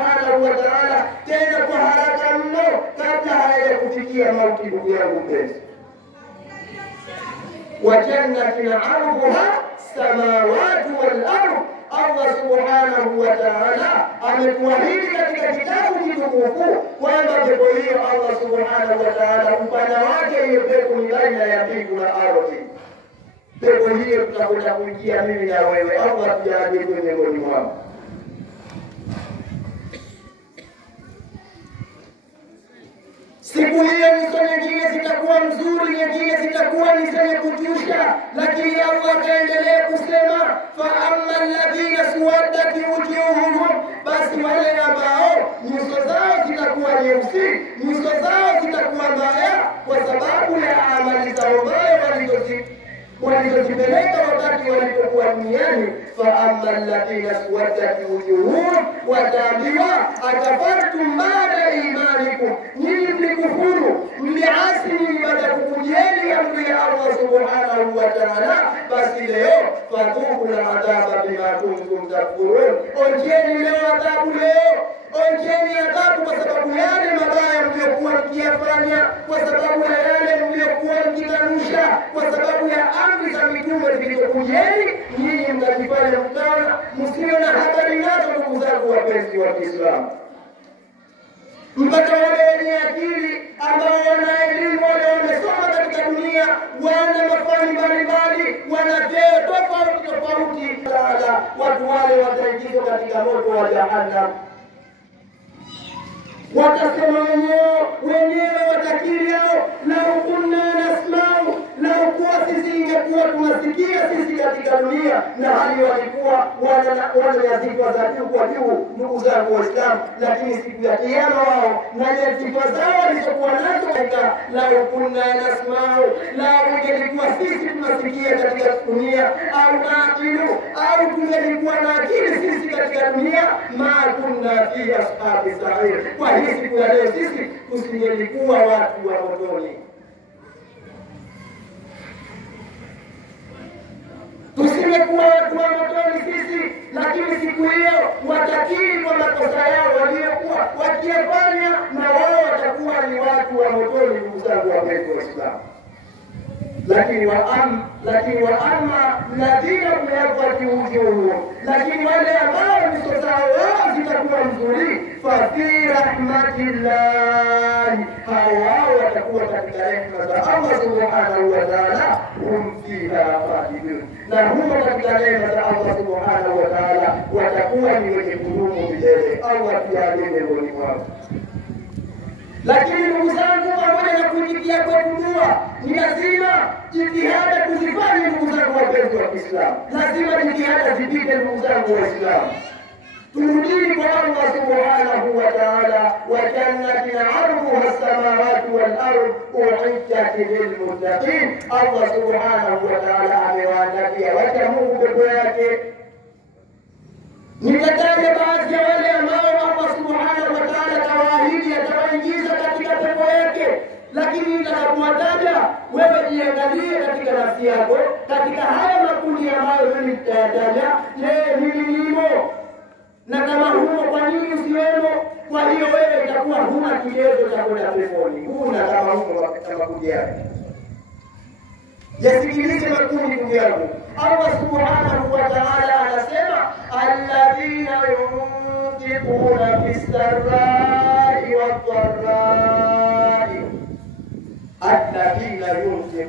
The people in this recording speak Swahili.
subhanahu wa ta'ala, tena kwa haraka mno kabla hayakufikia mauti. Ndugu yangu mpenzi, wa jannatin 'arduha samawati wal ardh, Allah subhanahu wa ta'ala amekuahidi katika kitabu kitukufu kwamba pepo hiyo Allah subhanahu wa ta'ala upana wake hiyo pepo ni baina ya mbingu na ardhi. Pepo hiyo tutakwenda kuingia mimi na wewe. Allah tujalie kwenye ngoni mwako. Siku hiyo nyuso nyingine zitakuwa nzuri, nyingine zitakuwa ni zenye kuchusha, lakini Allah akaendelea kusema fa amma alladhina suwaddat wujuhuhum, basi wale ambao nyuso zao zitakuwa nyeusi, nyuso zao zitakuwa mbaya kwa sababu ya amali zao mbaya walizozipeleka wakati walipokuwa duniani. Fa amma alladhina suwaddat wujuhuhum, wataambiwa akafartum ba'da imanikum, nyinyi mlikufuru, mliasi nyinyi baada ya kukujieni amri ya Allah subhanahu wa ta'ala, basi leo fadhuku al-adhaba bima kuntum takfurun, onjeni leo adhabu, leo onjeni adhabu kwa sababu yale mabaya mliokuwa mkiyafanya, kwa sababu ya yale mliokuwa mkikanusha, kwa sababu ya amri za mitume zilizokujieni, nyinyi mkajifanya mtana, msio na habari nazo. Ndugu zangu wapenzi wa Kiislamu, mpaka wale wenye akili ambao wana elimu, wale wamesoma katika dunia, wana mafani mbalimbali, wana vyeo tofauti tofauti, watu wale wataingizwa katika moto wa Jahannam. Watasema wenyewe watakiri hao, lau kunna nasma'u, lau kuwa sisi ingekuwa tunasikia sisi katika dunia, na hali walikuwa wananyazikwa za juu kwa juu. Ndugu zangu Waislamu, lakini siku ya Kiyama wao na nyadhifa zao walizokuwa nazo katika lau kunna nasma'u, lau ingelikuwa sisi tunasikia katika dunia, au naakilu, au tungelikuwa na akili sisi katika dunia, ma kunna fi ashabi sa'ir, kwa hii siku ya leo sisi tusingelikuwa watu wa motoni, tusingekuwa watu wa motoni sisi. Lakini siku hiyo watakiri kwa makosa yao waliokuwa wakiyafanya, na wao watakuwa ni watu wa motoni. Ndugu zangu wapenzi wa Islam, lakini wa amma ladhina yaghfati wujuhuhum, lakini wale ambao nyuso zao wao zitakuwa nzuri, fa fi rahmatillah, hao watakuwa katika rehema za Allah subhanahu wa ta'ala, hum fiha khalidun, na humo katika rehema za Allah subhanahu wa ta'ala watakuwa ni wenye kudumu milele. Allah tujalie miongoni mwao. Lakini ndugu zangu, pamoja na kuitikia kwetu dua, ni lazima jitihada kuzifanya. Ndugu zangu wapenzi wa Kiislamu, lazima jitihada zipite. Ndugu zangu Waislamu, turudini kwa Allah subhanahu wa ta'ala, wa jannatin 'arduha as-samawati wal ardh u'iddat lil muttaqin. Allah subhanahu wa ta'ala amewaandalia wacha Mungu pepo yake. Nikataja baadhi ya wale ambao Allah subhanahu wa ta'ala kawaahidi atawaingiza katika pepo yake, lakini nitakapotaja wewe jiangalie katika nafsi yako, katika haya makundi ambayo mimi nitayataja, je, mimi nimo? Na kama humo, kwa nini usiwemo? Kwa hiyo wewe itakuwa huna kigezo cha kwenda peponi, huna kama humo katika makundi yake. Yasikilize makundi, ndugu yangu. Allah subhanahu wa ta'ala anasema alladhina yunfiquna fis-sarra'i wad-dharra'i, alladhina yunfiquna